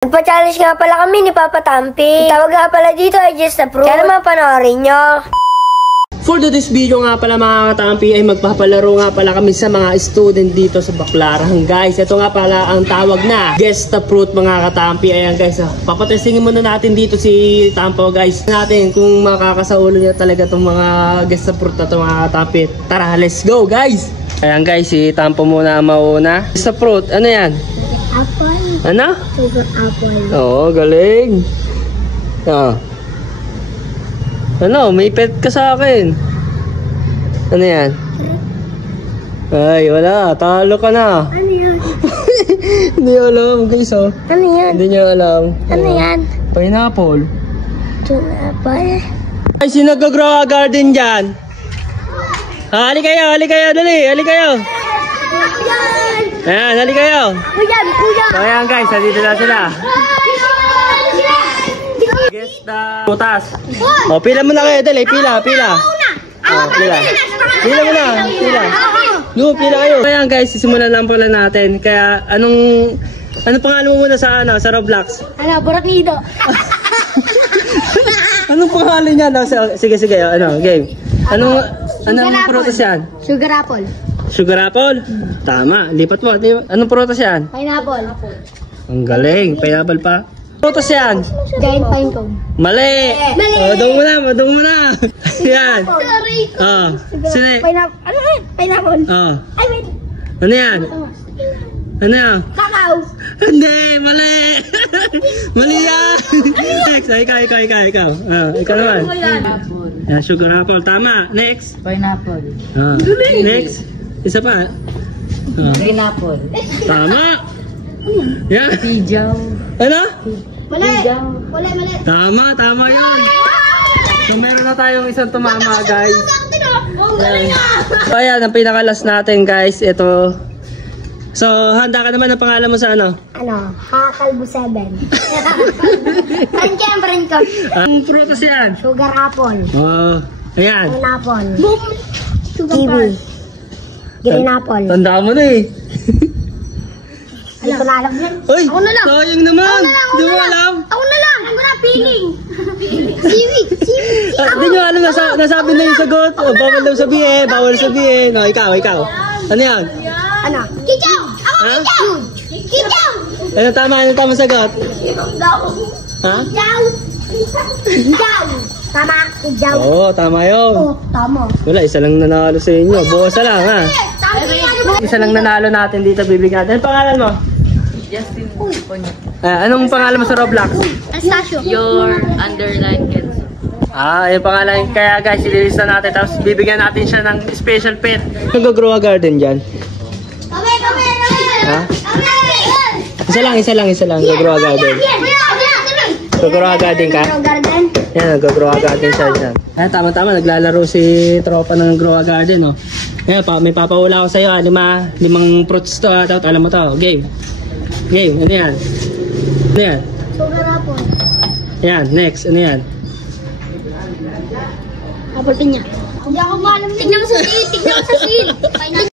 Nagpa-challenge nga pala kami ni Papa Tampi. Tawag nga pala dito ay Just the Fruit. Kaya naman panoorin nyo. For today's video nga pala mga katampi ay magpapalaro nga pala kami sa mga student dito sa Baclaran guys. Ito nga pala ang tawag na Guess the Fruit mga katampi. Ayan guys, papatestingin muna natin dito si Tampo guys. Natin kung makakasaulo niya talaga itong mga Guess the Fruit na ito mga katampi. Tara, let's go guys! Ayan guys, si Tampo muna ang mauna. Guess the Fruit, ano yan? Apple. Ano? Sugar apple. Oo, galing. Ah. Ano, may pet ka sa akin. Ano yan? Ay, wala. Talo ka na. Ano yan? Hindi niya alam, guys, oh. Ano yan? Hindi niya alam. Ano yan? Pineapple. Sugar apple. Ay, sino nag-grow a garden dyan? Hali kayo, dali. Hali kayo. Ayan, hali kayo. Kuya, kuya. So, ayan guys, nandito na sila. Guess the putas. Oh, pila mo na kayo, dali, pila. Oh, pila. Pila mo na, pila. No, pila kayo. Ayan guys, sisimulan lang pala natin. Kaya anong pangalan mo muna sa Roblox? Ano, Burakido. Anong pangalan niya? Sige, game. Anong prutas yan? Sugar apple. Sugar apple? Tama, lipat mo. Anong prutas yan? Pineapple. Ang galing, pineapple pa. Prutas yan? Giant pine cone. Mali! Oh, doon mo na. Yan. Sorry. Oh, sino? Pineapple. Ano yan? Pineapple. Oh, Ay, wait. ano yan? Ano yan? Kakao. Hindi, mali! Mali yan! Next, ikaw. Ikaw naman. Yan, sugar apple. Tama. Next. Pineapple. Next. Isa pa. Green apple. Tama. Yan. Sijaw. Ano? Mali. Sijaw. Mali. Tama yun. So meron na tayong isang tumama guys. So ayan, ang pinaka-last natin guys. Ito. So handa ka naman ang pangalan mo sa ano? Ano? Hakalbo 7. Friend ko. Ang prutas yan? Sugar apple. Oh. Ayan. Pineapple. Kiwi. Green apple. Tanda mo na eh. Hindi ko na alam yan. Uy, Ako na lang. sayang naman. Di mo alam? Ako na lang. Ako na, feeling. Seaweed. Hindi nyo alam, nasabi na yung sagot. Oh, bawal sabihin. No, ikaw. Ano yan? Ano? Kichaw! Ako Ha? Kichaw! Ano tama sagot? Ha? Kichaw! Tama, kichaw. Oo, tama yun. Oh, tama. Wala, isa lang nanalo sa inyo. Bukas na lang, ha? Isa lang nanalo natin dito, bibigyan. Ano pangalan mo? Justin. Anong pangalan mo sa Roblox? Anastasio. Your underline kids. Yung pangalan. Kaya guys, ililista natin. Tapos bibigyan natin siya ng special pet. Nag-grow a garden dyan? Kami. Ha? Isa lang. Nag-grow a garden. Nag-grow a garden ka? Yan, nag-grow a garden siya dyan. Tama. Naglalaro si tropa ng grow a garden, oh. Ayan, may papahula ko sa'yo, limang fruits to, tapos alam mo to, game, ano yan? Sugar apple. Yan, next, ano yan? Apple pinya. Hindi ako maalam. Tignan mo sa seed.